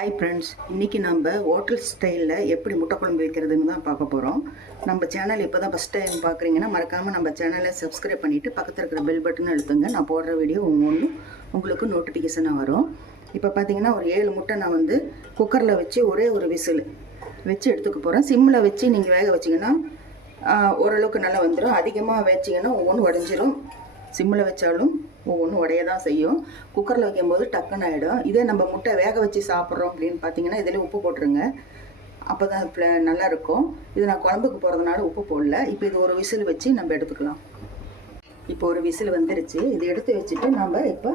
Hi friends, இன்றைக்கி நம்ம hotel ஸ்டைலில் எப்படி முட்டை குழம்பு வைக்கிறதுன்னு தான் பார்க்க போகிறோம். நம்ம சேனல் இப்போ தான் ஃபஸ்ட் டைம் பார்க்குறீங்கன்னா மறக்காமல் நம்ம சேனலை சப்ஸ்கிரைப் பண்ணிவிட்டு பக்கத்தில் இருக்கிற பெல் பட்டன் அழுத்துங்க. நான் போடுற வீடியோ உங்களுக்கு நோட்டிஃபிகேஷனாக வரும். இப்போ பார்த்தீங்கன்னா ஒரு 7 முட்டை நான் குக்கரில் வச்சு ஒரே ஒரு விசில் வச்சு எடுத்துக்க போகிறேன். சிம்மில் வச்சு நீங்கள் வேக வச்சிங்கன்னா ஓரளவுக்கு நல்லா வந்துடும். அதிகமாக வச்சிங்கன்னா ஒவ்வொன்றும் உடஞ்சிரும். சிம்மில் வச்சாலும் ஒவ்வொன்றும் உடைய தான் செய்யும். குக்கரில் வைக்கும்போது டக்குன்னு ஆகிடும். இதே நம்ம முட்டை வேக வச்சு சாப்பிட்றோம் அப்படின்னு பார்த்தீங்கன்னா இதில் உப்பு போட்டுருங்க. அப்போ தான் நல்லாயிருக்கும். இது நான் குழம்புக்கு போகிறதுனால உப்பு போடல. இப்போ இது ஒரு விசில் வச்சு நம்ம எடுத்துக்கலாம். இப்போ ஒரு விசில் வந்துருச்சு. இது எடுத்து வச்சுட்டு நம்ம இப்போ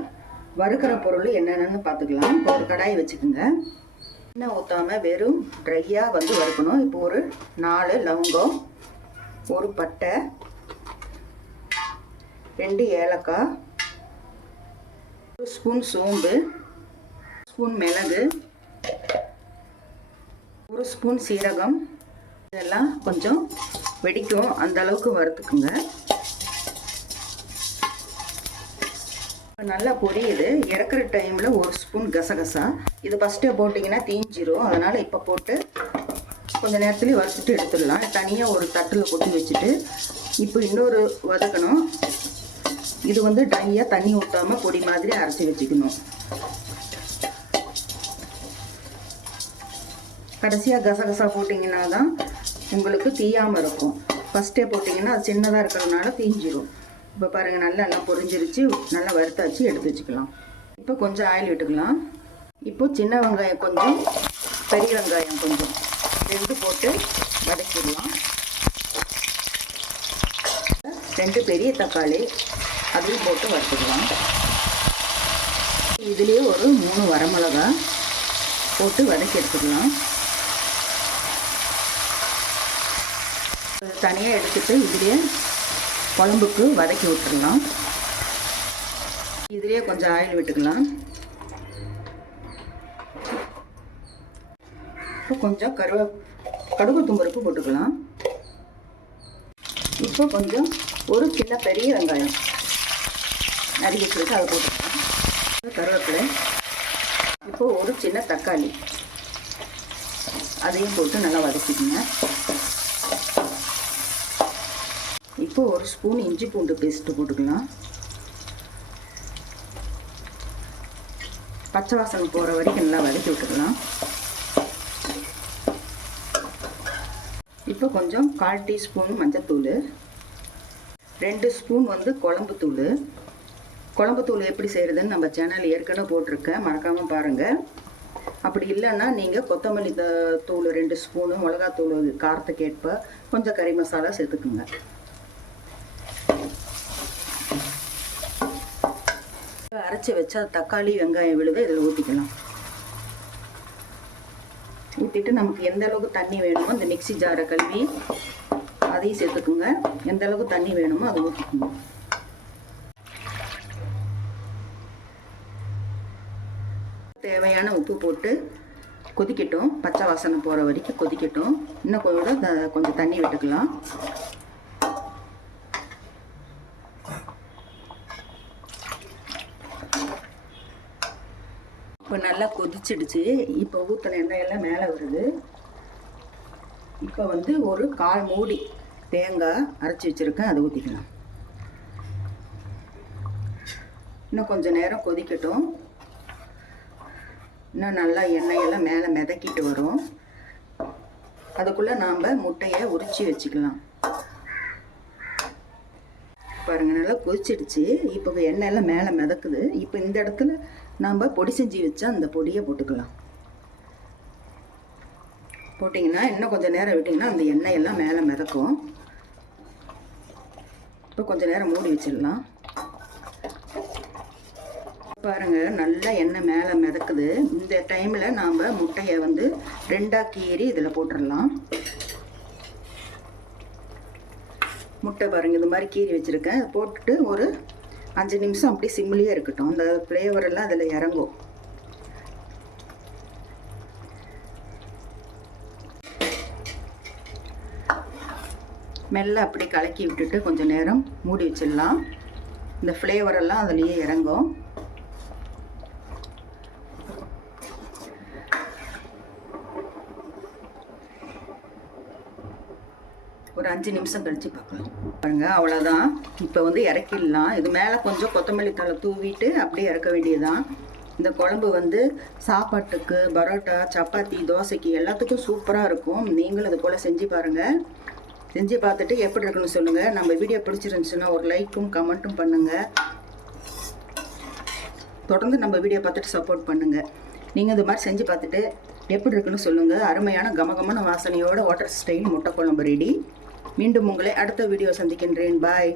வறுக்கிற பொருள் என்னென்னு பார்த்துக்கலாம். இப்போ ஒரு கடாய் வச்சுக்கோங்க. எண்ணெய் ஊற்றாமல் வெறும் ட்ரையாக வறுக்கணும். இப்போ ஒரு 4 லவங்கம், ஒரு பட்டை, 2 ஏலக்காய், 1 ஸ்பூன் சோம்பு, 1 ஸ்பூன் மிளகு, 1 ஸ்பூன் சீரகம். இதெல்லாம் கொஞ்சம் வெடிக்கும், அந்த அளவுக்கு வறுத்துக்குங்க. நல்லா பொரியுது. இறக்குற டைமில் 1 ஸ்பூன் கசகசா. இது ஃபஸ்ட்டே போட்டிங்கன்னா தீஞ்சிரும். அதனால் இப்போ போட்டு கொஞ்சம் நேரத்துலேயே வறுத்துட்டு எடுத்துடலாம். தனியாக ஒரு தட்டில் கொட்டி வச்சுட்டு இப்போ இன்னொரு வதக்கணும். இது ட்ரையாக தண்ணி ஊற்றாமல் பொடி மாதிரி அரைச்சி வச்சுக்கணும். கடைசியாக கசகசா போட்டிங்கன்னா தான் உங்களுக்கு தீயாமல் இருக்கும். ஃபஸ்ட்டே போட்டிங்கன்னா அது சின்னதாக இருக்கிறதுனால தீஞ்சிரும். இப்போ பாருங்கள், நல்லா எல்லாம் பொரிஞ்சிருச்சு. நல்லா வறுத்தாச்சு, எடுத்து வச்சுக்கலாம். இப்போ கொஞ்சம் ஆயில் விட்டுக்கலாம். இப்போ சின்ன வெங்காயம் கொஞ்சம், பெரிய வெங்காயம் கொஞ்சம், 2 போட்டு வதக்கிடலாம். 2 பெரிய தக்காளி அதையும் போட்டு வறுத்துக்கலாம். இதுலேயே ஒரு 3 வரமிளகா போட்டு வதக்கி எடுத்துக்கலாம். தனியாக எடுத்துட்டு இதுலேயே குழம்புக்கு வதக்கி விட்டுடலாம். இதுலேயே கொஞ்சம் ஆயில் விட்டுக்கலாம். இப்போ கொஞ்சம் கடுகு தும்பருப்பு போட்டுக்கலாம். இப்போ கொஞ்சம் ஒரு சின்ன பெரிய வெங்காயம் நறுக்கி வச்சுருக்கு, அதை போட்டுக்கலாம். கருவேப்பிலை. இப்போ ஒரு சின்ன தக்காளி, அதையும் போட்டு நல்லா வதக்கிக்கங்க. இப்போ 1 ஸ்பூன் இஞ்சி பூண்டு பேஸ்ட்டு போட்டுக்கலாம். பச்சை வாசனை போகிற வரைக்கும் நல்லா வதக்கி விட்டுக்கலாம். இப்போ கொஞ்சம் 1/4 டீஸ்பூன் மஞ்சத்தூள், 2 ஸ்பூன் குழம்புத்தூள். குழம்புத்தூள் எப்படி செய்கிறதுன்னு நம்ம சேனல் ஏற்கனவே போட்டிருக்கேன், மறக்காமல் பாருங்கள். அப்படி இல்லைன்னா நீங்கள் கொத்தமல்லி தூள் 2 ஸ்பூனு, மிளகாத்தூள் காரத்துக்கு ஏற்ப கொஞ்சம் கறி மசாலா சேர்த்துக்குங்க. அரைச்சி வச்சா தக்காளி வெங்காயம் விழுது இதில் ஊற்றிக்கலாம். ஊற்றிட்டு நமக்கு எந்த அளவுக்கு தண்ணி வேணுமோ அந்த மிக்ஸி ஜாரை கழுவி அதையும் சேர்த்துக்குங்க. எந்த அளவுக்கு தண்ணி வேணுமோ அதை ஊற்றிக்குங்க. தேவையான உப்பு போட்டு கொதிக்கட்டும். பச்சை வாசனை போகிற வரைக்கும் கொதிக்கட்டும். இன்னும் கொஞ்சம் தண்ணி விட்டுக்கலாம். இப்போ நல்லா கொதிச்சிடுச்சு. இப்போ ஊற்றின எண்ணெயெல்லாம் மேலே வருது. இப்போ ஒரு 1/4 மூடி தேங்காய் அரைச்சி வச்சுருக்கேன், அதை ஊற்றிக்கலாம். இன்னும் கொஞ்சம் நேரம் கொதிக்கட்டும். இன்னும் நல்லா எண்ணெயெல்லாம் மேலே மிதக்கிட்டு வரும். அதுக்குள்ளே நாம் முட்டையை உரித்து வச்சுக்கலாம். பாருங்கள், நல்லா கொதிச்சிடுச்சு. இப்போ எண்ணெயெல்லாம் மேலே மிதக்குது. இப்போ இந்த இடத்துல நாம் பொடி செஞ்சு வச்சா அந்த பொடியை போட்டுக்கலாம். போட்டிங்கன்னா இன்னும் கொஞ்சம் நேரம் விட்டிங்கன்னா அந்த எண்ணெயெல்லாம் மேலே மிதக்கும். இப்போ கொஞ்சம் நேரம் மூடி வச்சிடலாம். பாருங்கள், நல்லா எண்ணெய் மேலே மிதக்குது. இந்த டைமில் நாம் முட்டையை 2ஆக கீறி இதில் போட்டுடலாம். முட்டை பாருங்கள், இந்த மாதிரி கீறி வச்சுருக்கேன். போட்டுட்டு ஒரு 5 நிமிஷம் அப்படி சிம்மிலேயே இருக்கட்டும். அந்த ஃப்ளேவரெல்லாம் அதில் இறங்கும். மெல்ல அப்படி கலக்கி விட்டுட்டு கொஞ்சம் நேரம் மூடி வச்சிடலாம். இந்த ஃப்ளேவரெல்லாம் அதுலேயே இறங்கும். ஒரு 5 நிமிஷம் கழித்து பார்க்கலாம். பாருங்கள், அவ்வளோதான். இப்போ வந்து இறக்கிடலாம். இது மேலே கொஞ்சம் கொத்தமல்லி தழை தூவிட்டு அப்படியே இறக்க வேண்டியதுதான். இந்த குழம்பு வந்து சாப்பாட்டுக்கு, பரோட்டா, சப்பாத்தி, தோசைக்கு எல்லாத்துக்கும் சூப்பராக இருக்கும். நீங்களும் இது போல் செஞ்சு பாருங்கள். செஞ்சு பார்த்துட்டு எப்படி இருக்குன்னு சொல்லுங்கள். நம்ம வீடியோ பிடிச்சிருந்துச்சுன்னா ஒரு லைக்கும் கமெண்ட்டும் பண்ணுங்கள். தொடர்ந்து நம்ம வீடியோ பார்த்துட்டு சப்போர்ட் பண்ணுங்கள். நீங்கள் இது மாதிரி செஞ்சு பார்த்துட்டு எப்படி இருக்குன்னு சொல்லுங்கள். அருமையான கமகமான வாசனையோட ஹோட்டல் ஸ்டைல் முட்டை குழம்பு ரெடி. மீண்டும் உங்களை அடுத்த வீடியோ சந்திக்கின்றேன். பாய்.